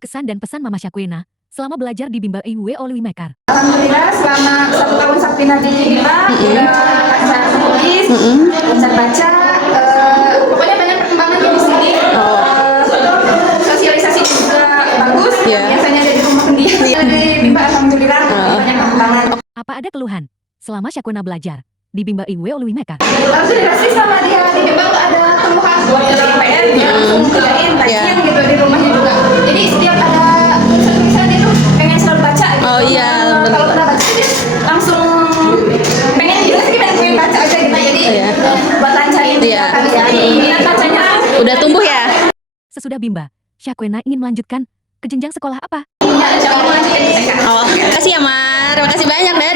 Apa kesan dan pesan Mama Syakwena selama belajar di Bimbel IW Olwi Mekar? Alhamdulillah selama 1 tahun Saktina di Bimbel, belajar tulis, belajar baca, pokoknya banyak perkembangan di sini. Sosialisasi juga bagus, biasanya dari rumah pendiam. Di Bimbel alhamdulillah banyak perkembangan. Apa ada keluhan selama Syakwena belajar di Bimbel IW Olwi Mekar? Alhamdulillah sih sama dia di Bimbel nggak ada keluhan buat dalam PR, dia langsung kerjain, rajin gitu di rumahnya juga. Jadi setiap ada tulisan itu pengen selalu baca gitu. Kalau pernah baca jadi langsung pengen jelas sih pengen baca aja gitu. Jadi buat lancarin minat bacanya Udah tumbuh ya? Sesudah Bimba, Syakwena ingin melanjutkan ke jenjang sekolah apa? ya, insya Allah lanjutin TK. Oh, makasih ya Mar, makasih banyak deh.